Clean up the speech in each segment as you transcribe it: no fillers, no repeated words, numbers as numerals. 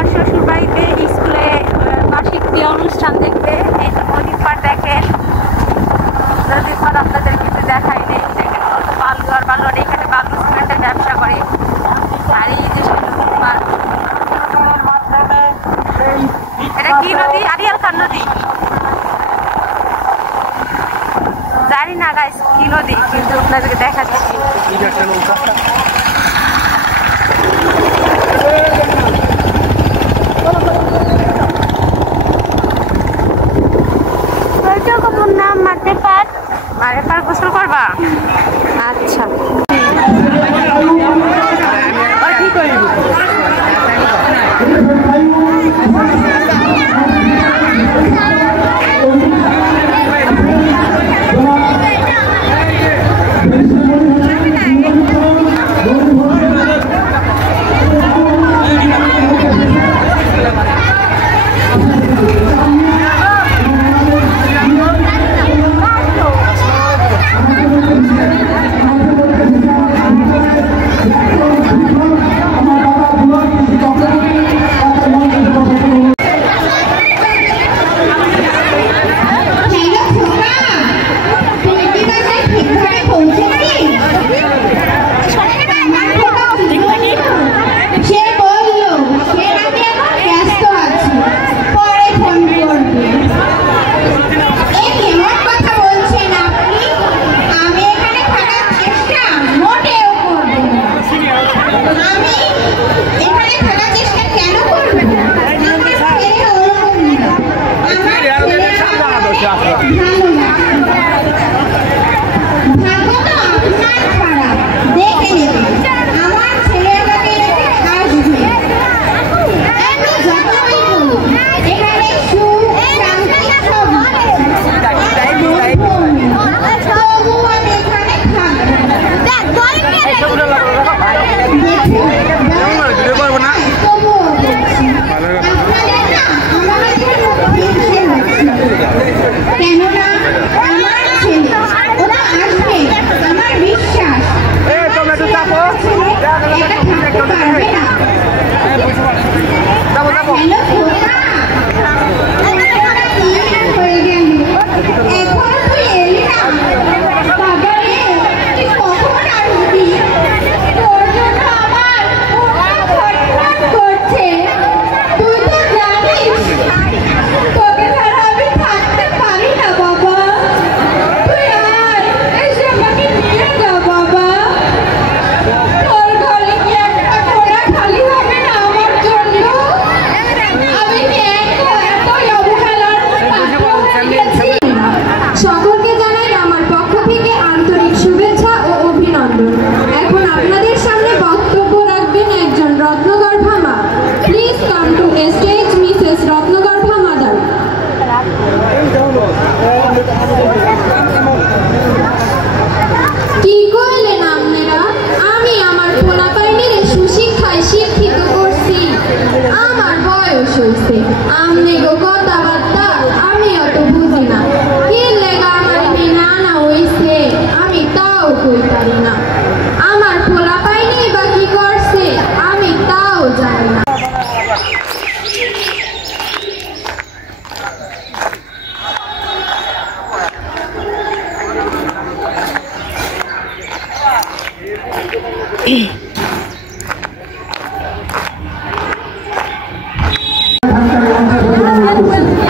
আমার শ্বশুর বাড়িতে স্কুলে বার্ষিক ক্রীড়া অনুষ্ঠান দেখতে নদীর পাড় দেখেন। নদীর পাড় আপনাদের কিছু দেখাই নেই, দেখেন কত বালু আর বালু, আর এখানে বালু সিমেন্টের ব্যবসা করে। আর এই যে নদীর পাড়, এটা কি নদী? আরিয়াল খান নদী, জানি না গাইস কি নদী, কিন্তু আপনাদেরকে দেখাচ্ছি। নাম মারতে পার গোসল করবা? আচ্ছা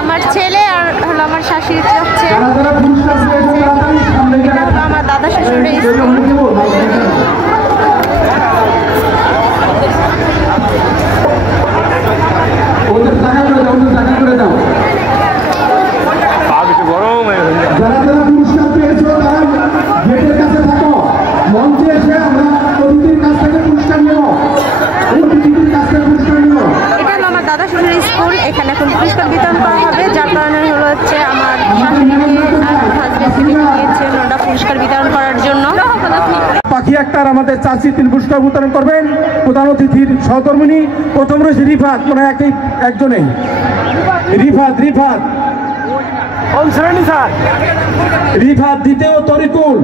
আমার ছেলে আর হলো আমার শাশুড়ি যাচ্ছে, আমার দাদা শ্বশুরের স্কুল। দাদা শ্বশুরের স্কুল, এখানে এখন পুরস্কার বিতরণ করা হবে, যার কারণে হলো হচ্ছে আমার ওটা পুরস্কার বিতরণ করার জন্য। পাখি আক্তার আমাদের চাচি, তিনি পুরস্কার বিতরণ করবেন। প্রধান অতিথির সহকর্মিনী প্রথম রয়েছে রিফাত, মানে একজনেই রিফাত রিফাত, দ্বিতীয় তরিকুল,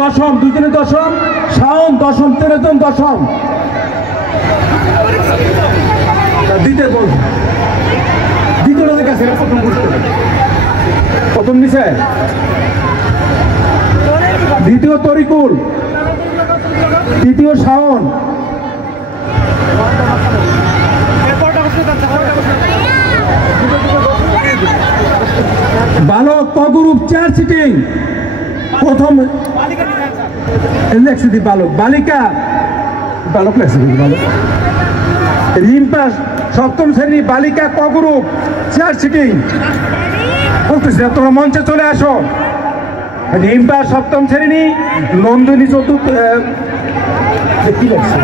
দশম, দুজনে দশম, শাওন দশম, তেরোজন দশম। দিতে বল প্রথম নিচে, দ্বিতীয় তরিকুল, তৃতীয় শাওন, বালক ক গ্রুপ চেয়ার সিটিং প্রথম বালক, বালিকা বালক রিম্পা সপ্তম শ্রেণী বালিকা ক গ্রুপ চেয়ার সিটিং বলতেছি তোমরা মঞ্চে চলে আসো। রিম্পা সপ্তম শ্রেণী, নন্দিনী চতুর্থ কি লাগছে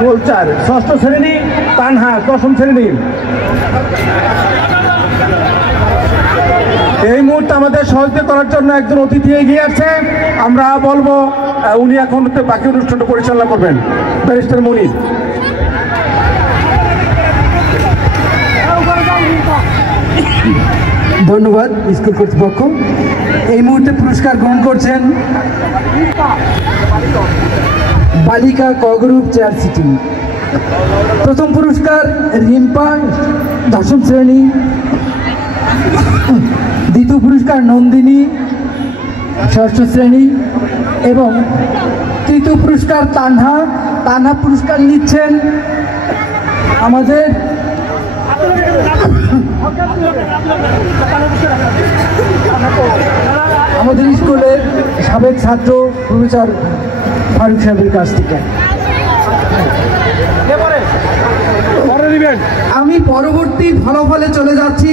গোলচার ষষ্ঠ শ্রেণী, তানহা দশম শ্রেণী। এই মুহূর্তে আমাদের সহযোগিতা করার জন্য একজন অতিথি এগিয়ে আসছে, আমরা বলবো উনি এখন বাকি অনুষ্ঠানটা পরিচালনা করবেন, ব্যারিস্টার মনির। ধন্যবাদ স্কুল কর্তৃপক্ষ। এই মুহূর্তে পুরস্কার গ্রহণ করছেন বালিকা ক গ্রুপ চেয়ার সিটিং। প্রথম পুরস্কার রিম্পা দশম শ্রেণী, দ্বিতীয় পুরস্কার নন্দিনী ষষ্ঠ শ্রেণী এবং তৃতীয় পুরস্কার তানহা। তানহা পুরস্কার নিচ্ছেন আমাদের স্কুলের সাবেক ছাত্র প্রফেসর ফারুক সাহেবের কাছ থেকে। আমি পরবর্তী ফলাফলে চলে যাচ্ছি।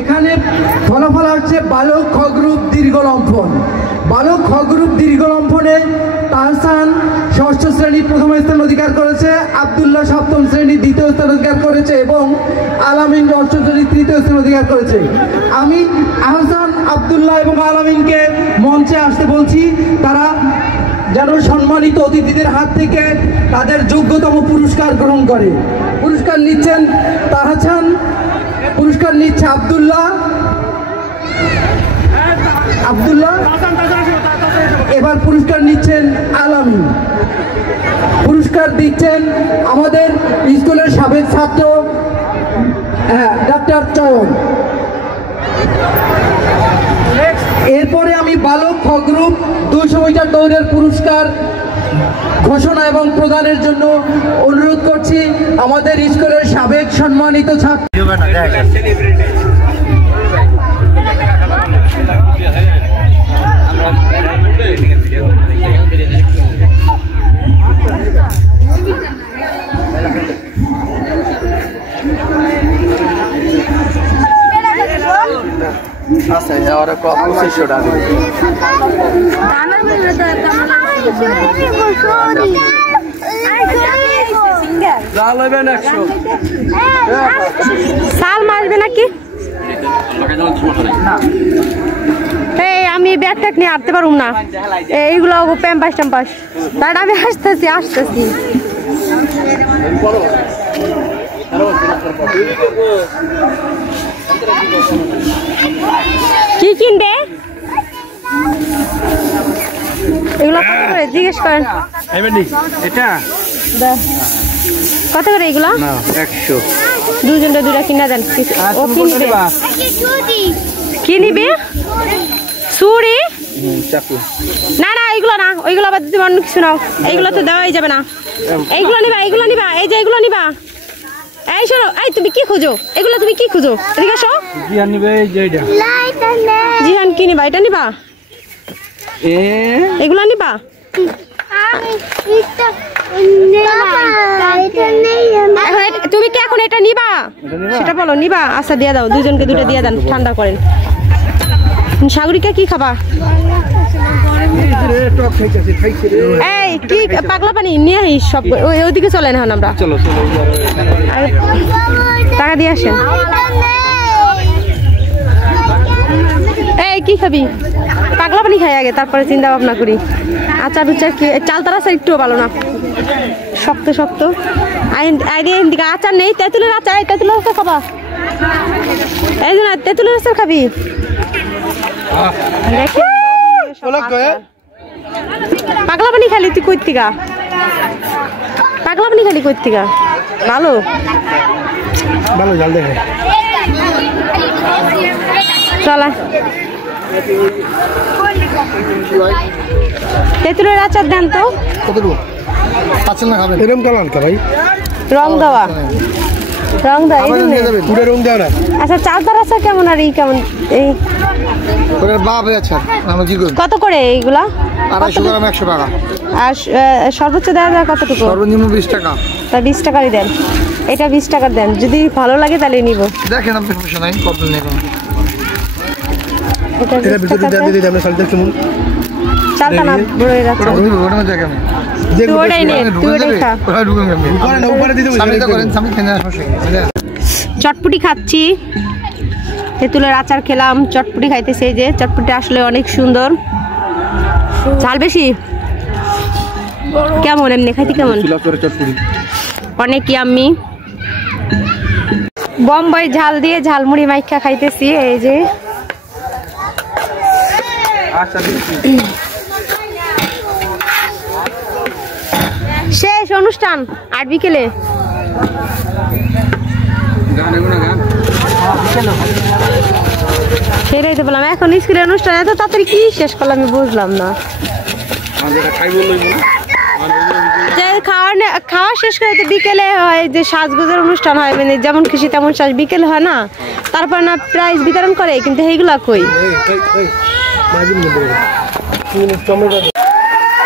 এখানে ফলাফল হচ্ছে বালক খ গ্রুপ দীর্ঘলম্ফন। বালক খ গ্রুপ দীর্ঘলম্ফনে তাহসান ষষ্ঠ শ্রেণী প্রথম স্থান অধিকার করেছে, আব্দুল্লাহ সপ্তম শ্রেণী দ্বিতীয় স্থান অধিকার করেছে এবং আলামিন অষ্টম শ্রেণী তৃতীয় স্থান অধিকার করেছে। আমি আহসান, আব্দুল্লাহ এবং আলামিনকে মঞ্চে আসতে বলছি, তারা যেন সম্মানিত অতিথিদের হাত থেকে তাদের যোগ্যতম পুরস্কার গ্রহণ করে। পুরস্কার নিচ্ছেন তাহসান, পুরস্কার নিচ্ছে আব্দুল্লাহ, এবার পুরস্কার নিচ্ছেন আলামিন। পুরস্কার দিচ্ছেন আমাদের স্কুলের সাবেক ছাত্র ডাক্তার চয়ন। এরপরে আমি বালক খ গ্রুপ 200 মিটার দৌড়ের পুরস্কার ঘোষণা এবং প্রদানের জন্য অনুরোধ করছি আমাদের স্কুলের সাবেক সম্মানিত ছাত্র। সাল মারবে নাকি? আমি ব্যাগ ট্যাগ নিয়ে আসতে পারুম না, এইগুলো প্যাম্পাস ট্যাম্পাস। তার আমি আসতেছি কি কিনবে এগুলো কত করে জিজ্ঞেস করেন। কত করে এগুলো? 100। দুজনটা দুটা কিনা দেন। ও কিনবে, কি নিবে? ছুরি? না না এইগুলো না, ওইগুলো আবার দিতে অন্য কিছু নাও, এইগুলো তো দেওয়াই যাবে না। এইগুলো নিবা, এইগুলো নিবা, এই যে এইগুলো নিবা। এই শোনো, এই তুমি কি খুঁজো? এগুলো তুমি কি খুঁজো? এদিকে আসো। জিহান নিবে এইটা। জিহান কি নিবা? এটা নিবা? এগুলো নিবা? তুমি কি এখন এটা নিবা? সেটা বলো, নিবা? আচ্ছা দিয়ে দাও, দুজনকে দুটো দিয়ে দেন, ঠান্ডা করেন। সাগরিকা কি খাবা? এই কি পাগলা পানি নিয়ে আসিস সব, ওইদিকে চলেন। এখন আমরা টাকা দিয়ে আসেন। এই কি খাবি? পাগলা পানি খাই আগে, তারপরে চিন্তা ভাবনা করি। আচার উচার কি? চালতার আচার একটুও ভালো না, শক্ত শক্ত। দিকে আচার নেই, তেঁতুলের আচার। তেঁতুলের আচার খাবা? এই যে না, তেঁতুলের আচার খাবি? পাগলা পানি খালি তুই কই থেকে? পাগলা পানি খালি কই থেকে? ভালো ভালো জাল দেখে চলা তেঁতুলের আচার দেন তো কতটুকু পাচ্ছেন না খাবেন এরকম কালার ভাই রং দেওয়া রং দেওয়া পুরো রং দেওয়া না আচ্ছা চালতার আচার কেমন আর এই কেমন এই বাপ আচ্ছা আমরা কি করি কত করে এইগুলা 250 গ্রাম 100 টাকা আর সর্বোচ্চ দেওয়া যায় কতটুকু সর্বনিম্ন 20 টাকা তা 20 টাকারই দেন এটা 20 টাকা দেন যদি ভালো লাগে তাহলে নিব দেখেন আপনি সমস্যা নাই প্রবলেম নেই এটা এর ভিতরে দিয়ে দিই আমরা সালটা কেমন চালতা না বড়ই রাখা ওটা দেখেন তুই নে তুই খা উপরে দিতে সামনে করেন সামনে কেন সমস্যা চটপটি খাচ্ছি তেঁতুলের আচার খেলাম চটপটি খাইতেছে এই যে চটপটি আসলে অনেক সুন্দর ঝাল বেশি কেমন এমনি খাইতে কেমন অনেক ইয়াম্মি বম্বাই ঝাল দিয়ে ঝালমুড়ি মাইখা খাইতেছি এই যে শেষ অনুষ্ঠান 8 বিকেলে সেটাই তো বললাম এখন স্কুলের অনুষ্ঠান এত তাড়াতাড়ি কি শেষ করলাম আমি বুঝলাম না খাওয়া শেষ করে তো বিকেলে হয় যে সাজগোজের অনুষ্ঠান হয় মানে যেমন খুশি তেমন সাজ বিকেলে হয় না তারপর না প্রাইজ বিতরণ করে কিন্তু এইগুলা কই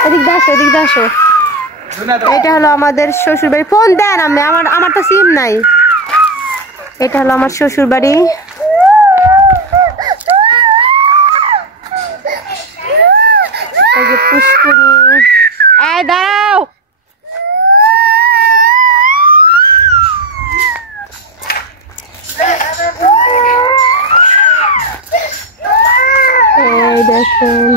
এদিক আসো এটা হলো আমাদের শ্বশুর বাড়ি ফোন দেন আপনি আমার তো সিম নাই এটা হলো আমার শ্বশুর বাড়ি এই যে পুষ্করি এই দাঁড়াও এই দেখেন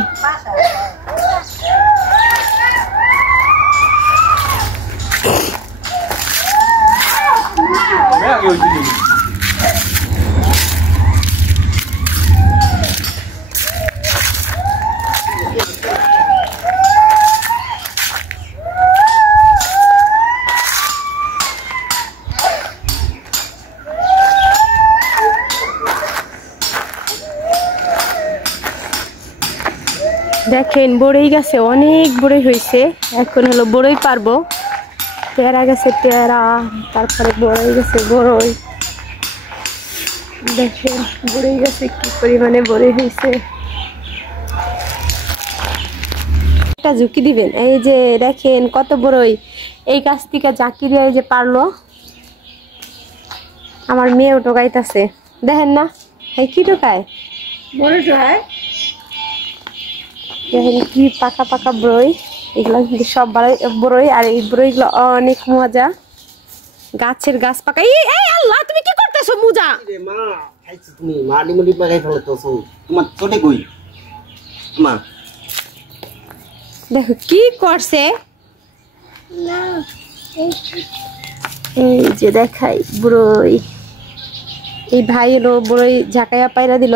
দেখেন বড়ই গাছে অনেক বড়ই হয়েছে এখন হলো বড়ই পারবো পেয়ারা গাছে পেয়ারা তারপরে বড়ই গাছে বড়ই দেখেন বড়ই গাছে কি পরিমাণে বড়ই হয়েছে একটা ঝুঁকি দিবেন এই যে দেখেন কত বড়ই এই গাছ থেকে জাকি দিয়ে যে পারলো আমার মেয়েও টোকাইতেছে দেখেন না এই কি টোকায় বড় টোকায় দেখেন কি পাকা পাকা বড়ই এগুলো কিন্তু সব বড়ই আর এই বড়ইগুলো অনেক মজা গাছের গাছ পাকা এই আল্লাহ তুমি কি করতেছো মুজা মা খাইছিস তুমি মাটি মুটি পাকাই ফেলতেছো তোমার ছোটে কই মা দেখো কি করছে না এই যে দেখাই বড়ই এই ভাই হলো বড়ই ঝাঁকাইয়া পায়রা দিল